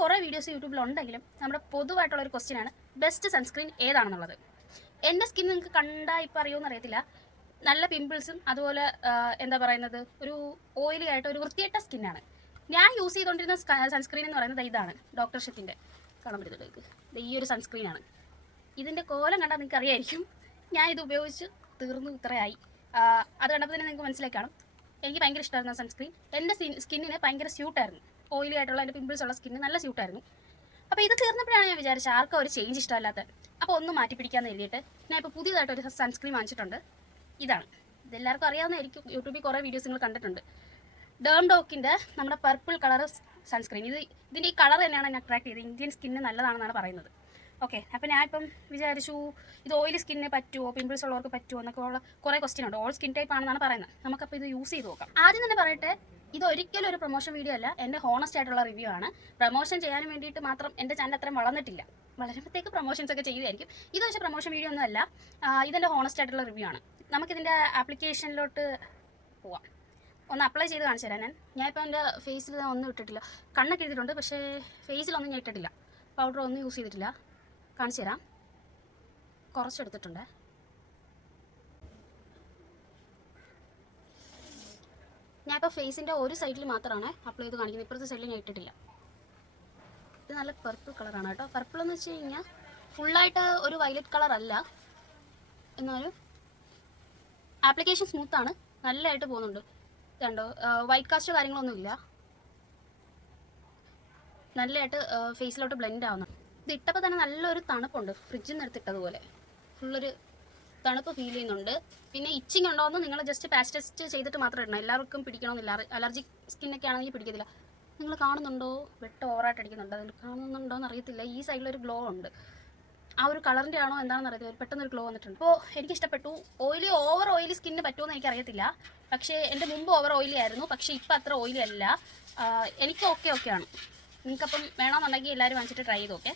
കുറേ വീഡിയോസ് യൂട്യൂബിലുണ്ടെങ്കിലും നമ്മുടെ പൊതുവായിട്ടുള്ളൊരു ക്വസ്റ്റ്യനാണ് ബെസ്റ്റ് സൺസ്ക്രീൻ ഏതാണെന്നുള്ളത്. എൻ്റെ സ്കിൻ നിങ്ങൾക്ക് കണ്ടാൽ ഇപ്പോൾ അറിയുമെന്ന് അറിയത്തില്ല. നല്ല പിമ്പിൾസും അതുപോലെ എന്താ പറയുന്നത് ഒരു ഓയിലി ആയിട്ട് ഒരു വൃത്തിയായിട്ട സ്കിന്നാണ്. ഞാൻ യൂസ് ചെയ്തുകൊണ്ടിരുന്ന സൺസ്ക്രീൻ എന്ന് പറയുന്നത് ഇതാണ്, ഡോക്ടർ ഷെത്തിൻ്റെ. കാണാൻ പറ്റുന്നുണ്ട്, ഈ ഒരു സൺസ്ക്രീനാണ്. ഇതിൻ്റെ കോലം കണ്ടാൽ നിങ്ങൾക്ക് അറിയായിരിക്കും. ഞാൻ ഇത് ഉപയോഗിച്ച് തീർന്നു ഇത്രയായി. അത് കണ്ടപ്പോൾ തന്നെ നിങ്ങൾക്ക് മനസ്സിലായി കാണും. എനിക്ക് ഭയങ്കര ഇഷ്ടമായിരുന്നു സൺസ്ക്രീൻ. എൻ്റെ സ്കിന്നിന് ഭയങ്കര സ്യൂട്ടായിരുന്നു. ഓയിലി ആയിട്ടുള്ള എൻ്റെ പിമ്പിൾസ് ഉള്ള സ്കിന്ന് നല്ല സ്യൂട്ടായിരുന്നു. അപ്പോൾ ഇത് തീർന്നപ്പോഴാണ് ഞാൻ വിചാരിച്ചത് ആർക്കും ഒരു ചേഞ്ച് ഇഷ്ടമല്ലാത്ത. അപ്പോൾ ഒന്ന് മാറ്റി പിടിക്കാമെന്ന് എഴുതിയിട്ട് ഞാൻ ഇപ്പോൾ പുതിയതായിട്ടൊരു സൺസ്ക്രീൻ വാങ്ങിച്ചിട്ടുണ്ട്. ഇതാണ്. ഇതെല്ലാവർക്കും അറിയാവുന്നതായിരിക്കും, യൂട്യൂബിൽ കുറേ വീഡിയോസ് നിങ്ങൾ കണ്ടിട്ടുണ്ട്. ഡേംഡോക്കിൻ്റെ നമ്മുടെ പർപ്പിൾ കളർ സൺസ്ക്രീൻ. ഇതിൻ്റെ ഈ കളർ തന്നെയാണ് എന്നെ അട്രാക്ട് ചെയ്തത്. ഇന്ത്യൻ സ്കിന്നിന് നല്ലതാണെന്നാണ് പറയുന്നത്. ഓക്കെ, അപ്പോൾ ഞാൻ ഇപ്പം വിചാരിച്ചു ഇത് ഓയിലി സ്കിന്നിന് പറ്റുമോ, പിമ്പിൾസ് ഉള്ളവർക്ക് പറ്റുമോ എന്നൊക്കെ ഉള്ള കുറേ ക്വസ്റ്റ്യൻ ഉണ്ട്. ഓൾ സ്കിൻ ടൈപ്പ് ആണെന്നാണ് പറയുന്നത്. നമുക്കപ്പോൾ ഇത് യൂസ് ചെയ്ത് നോക്കാം. ആദ്യം തന്നെ പറയട്ടെ, ഇത് ഒരിക്കലും ഒരു പ്രൊമോഷൻ വീഡിയോ അല്ല, എൻ്റെ ഹോണസ്റ്റ് ആയിട്ടുള്ള റിവ്യൂ ആണ്. പ്രൊമോഷൻ ചെയ്യാൻ വേണ്ടിയിട്ട് മാത്രം എൻ്റെ ചാനൽ അത്രയും വളർന്നിട്ടില്ല. വളരുമ്പോഴത്തേക്ക് പ്രൊമോഷൻസ് ഒക്കെ ചെയ്തായിരിക്കും. ഇത് പക്ഷേ പ്രൊമോഷൻ വീഡിയോ ഒന്നും അല്ല, ഇതെൻ്റെ ഹോണസ്റ്റ് ആയിട്ടുള്ള റിവ്യൂ ആണ്. നമുക്കിതിൻ്റെ ആപ്ലിക്കേഷനിലോട്ട് പോവാം. ഒന്ന് അപ്ലൈ ചെയ്ത് കാണിച്ചു തരാം. ഞാനിപ്പോൾ എൻ്റെ ഫേസിൽ ഒന്നും ഇട്ടിട്ടില്ല. കണ്ണൊക്കെ എഴുതിയിട്ടുണ്ട്, പക്ഷേ ഫേസിലൊന്നും ഞാൻ ഇട്ടിട്ടില്ല. പൗഡർ ഒന്നും യൂസ് ചെയ്തിട്ടില്ല. കാണിച്ചു തരാം. കുറച്ചെടുത്തിട്ടുണ്ട്. ഞാനിപ്പോൾ ഫേസിൻ്റെ ഒരു സൈഡിൽ മാത്രമാണ് അപ്ലൈ ചെയ്ത് കാണിക്കുന്നത്. ഇപ്പുറത്തെ സൈഡിൽ ഞാൻ ഇട്ടിട്ടില്ല. ഇത് നല്ല പർപ്പിൾ കളറാണ് കേട്ടോ. പർപ്പിൾ എന്ന് വെച്ച് കഴിഞ്ഞാൽ ഫുള്ളായിട്ട് ഒരു വയലറ്റ് കളർ അല്ല, എന്നാലും ആപ്ലിക്കേഷൻ സ്മൂത്താണ്, നല്ലതായിട്ട് പോകുന്നുണ്ട്. ഇതുണ്ടോ, വൈറ്റ് കാസ്റ്റ് കാര്യങ്ങളൊന്നും ഇല്ല, നല്ലതായിട്ട് ഫേസിലോട്ട് ബ്ലെൻഡ് ആവുന്നുണ്ട്. ഇത് ഇട്ടപ്പോൾ തന്നെ നല്ലൊരു തണുപ്പുണ്ട്, ഫ്രിഡ്ജിൽ നിന്ന് എടുത്തിട്ടതുപോലെ ഫുള്ളൊരു തണുപ്പ് ഫീൽ ചെയ്യുന്നുണ്ട്. പിന്നെ ഇച്ചിങ് ഉണ്ടോയെന്ന് നിങ്ങൾ ജസ്റ്റ് പാച്ച് ടെസ്റ്റ് ചെയ്തിട്ട് മാത്രം ഇടണം. എല്ലാവർക്കും പിടിക്കണമെന്നില്ല. അലർജിക് സ്കിന്നൊക്കെ ആണെങ്കിൽ പിടിക്കത്തില്ല. നിങ്ങൾ കാണുന്നുണ്ടോ, വെട്ടം ഓവറായിട്ട് അടിക്കുന്നുണ്ട്, അതിൽ കാണുന്നുണ്ടോ എന്ന് അറിയത്തില്ല. ഈ സൈഡിലൊരു ഗ്ലോ ഉണ്ട്, ആ ഒരു കളറിൻ്റെ ആണോ എന്താണെന്ന് അറിയത്തില്ല, പെട്ടെന്നൊരു ഗ്ലോ വന്നിട്ടുണ്ട്. അപ്പോൾ എനിക്കിഷ്ടപ്പെട്ടു. ഓവർ ഓയിലി സ്കിന്ന് പറ്റുമോ എന്ന് എനിക്കറിയത്തില്ല. പക്ഷേ എൻ്റെ മുമ്പ് ഓവർ ഓയിലി ആയിരുന്നു, പക്ഷേ ഇപ്പം അത്ര ഓയിലി അല്ല. എനിക്ക് ഓക്കെ ആണ്. നിങ്ങൾക്കപ്പം വേണമെന്നുണ്ടെങ്കിൽ എല്ലാവരും വാങ്ങിച്ചിട്ട് ട്രൈ ചെയ്ത് നോക്കെ.